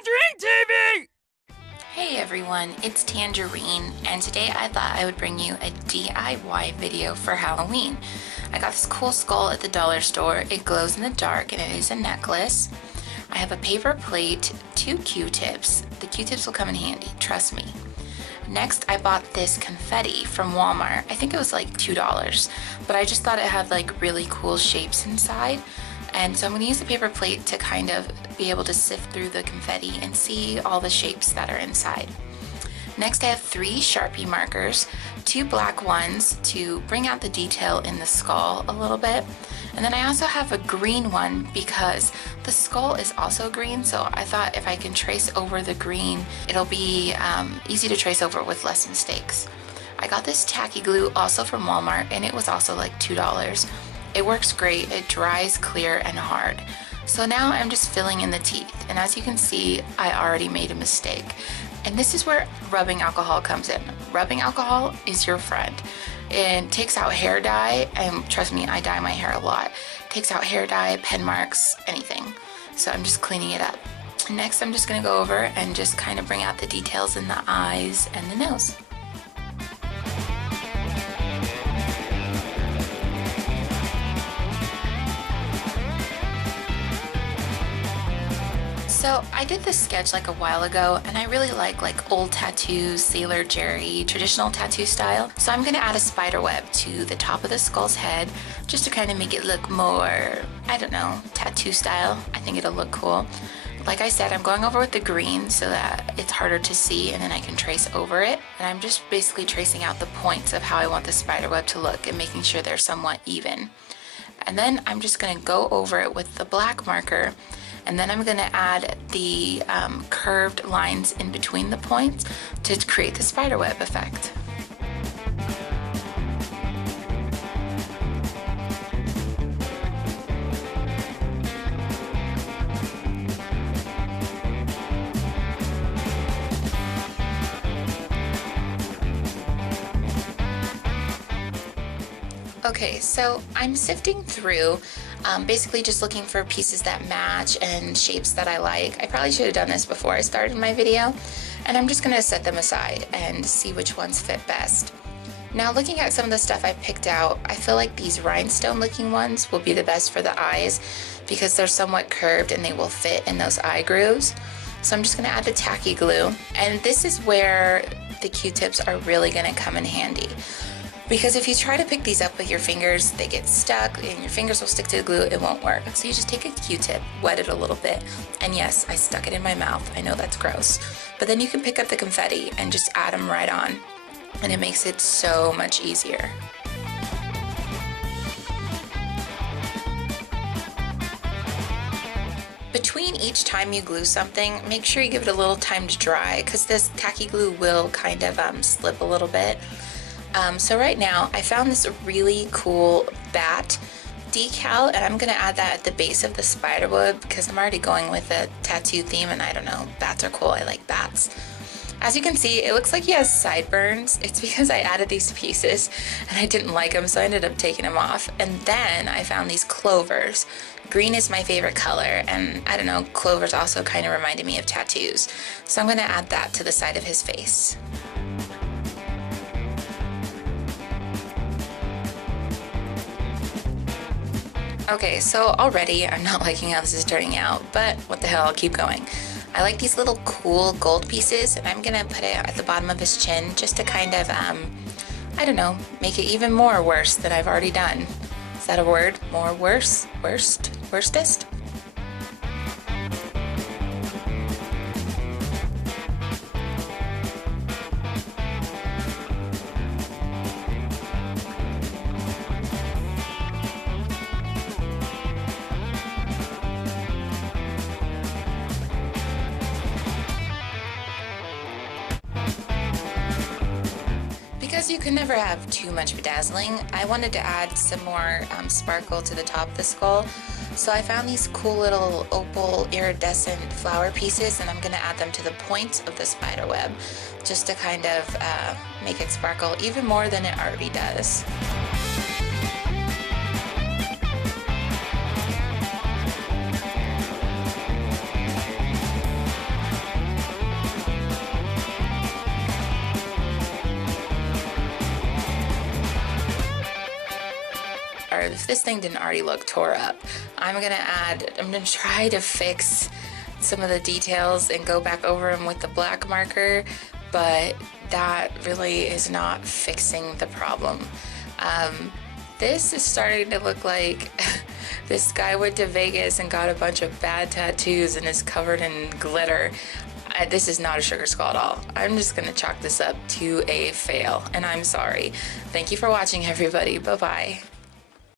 Tangerine TV! Hey everyone, it's Tangerine, and today I thought I would bring you a DIY video for Halloween. I got this cool skull at the dollar store. It glows in the dark and it is a necklace. I have a paper plate, 2 Q-tips. The Q-tips will come in handy, trust me. Next, I bought this confetti from Walmart. I think it was like $2, but I just thought it had like really cool shapes inside. And so I'm going to use the paper plate to kind of be able to sift through the confetti and see all the shapes that are inside. Next, I have 3 Sharpie markers, 2 black ones to bring out the detail in the skull a little bit. And then I also have a green one because the skull is also green, so I thought if I can trace over the green, it'll be easy to trace over with less mistakes. I got this tacky glue also from Walmart, and it was also like $2. It works great, it dries clear and hard. So now I'm just filling in the teeth, and as you can see, I already made a mistake. And this is where rubbing alcohol comes in. Rubbing alcohol is your friend. It takes out hair dye, and trust me, I dye my hair a lot. It takes out hair dye, pen marks, anything. So I'm just cleaning it up. Next, I'm just gonna go over and just kind of bring out the details in the eyes and the nose. So I did this sketch like a while ago, and I really like old tattoos, Sailor Jerry, traditional tattoo style. So I'm gonna add a spider web to the top of the skull's head just to kind of make it look more, I don't know, tattoo style. I think it'll look cool. Like I said, I'm going over with the green so that it's harder to see and then I can trace over it. And I'm just basically tracing out the points of how I want the spider web to look and making sure they're somewhat even. And then I'm just gonna go over it with the black marker, and then I'm gonna add the curved lines in between the points to create the spiderweb effect. Okay, so I'm sifting through, basically just looking for pieces that match and shapes that I like. I probably should have done this before I started my video, and I'm just gonna set them aside and see which ones fit best. Now, looking at some of the stuff I picked out, I feel like these rhinestone looking ones will be the best for the eyes because they're somewhat curved and they will fit in those eye grooves. So I'm just gonna add the tacky glue, and this is where the Q-tips are really gonna come in handy. Because if you try to pick these up with your fingers, they get stuck and your fingers will stick to the glue, it won't work. So you just take a Q-tip, wet it a little bit, and yes, I stuck it in my mouth. I know that's gross. But then you can pick up the confetti and just add them right on, and it makes it so much easier. Between each time you glue something, make sure you give it a little time to dry because this tacky glue will kind of slip a little bit. So right now I found this really cool bat decal, and I'm gonna add that at the base of the spider web because I'm already going with a tattoo theme, and I don't know, bats are cool, I like bats. As you can see, it looks like he has sideburns. It's because I added these pieces and I didn't like them, so I ended up taking them off. And then I found these clovers. Green is my favorite color, and I don't know, clovers also kind of reminded me of tattoos. So I'm gonna add that to the side of his face. Okay, so already I'm not liking how this is turning out, but what the hell, I'll keep going. I like these little cool gold pieces, and I'm gonna put it at the bottom of his chin just to kind of, I don't know, make it even more worse than I've already done. Is that a word? More worse? Worst? Worstest? Because you can never have too much bedazzling, I wanted to add some more sparkle to the top of the skull. So I found these cool little opal iridescent flower pieces, and I'm going to add them to the points of the spider web just to kind of make it sparkle even more than it already does. if this thing didn't already look tore up. I'm gonna try to fix some of the details and go back over them with the black marker, but that really is not fixing the problem. This is starting to look like this guy went to Vegas and got a bunch of bad tattoos and is covered in glitter. This is not a sugar skull at all. I'm just gonna chalk this up to a fail, and I'm sorry. Thank you for watching, everybody. Bye-bye.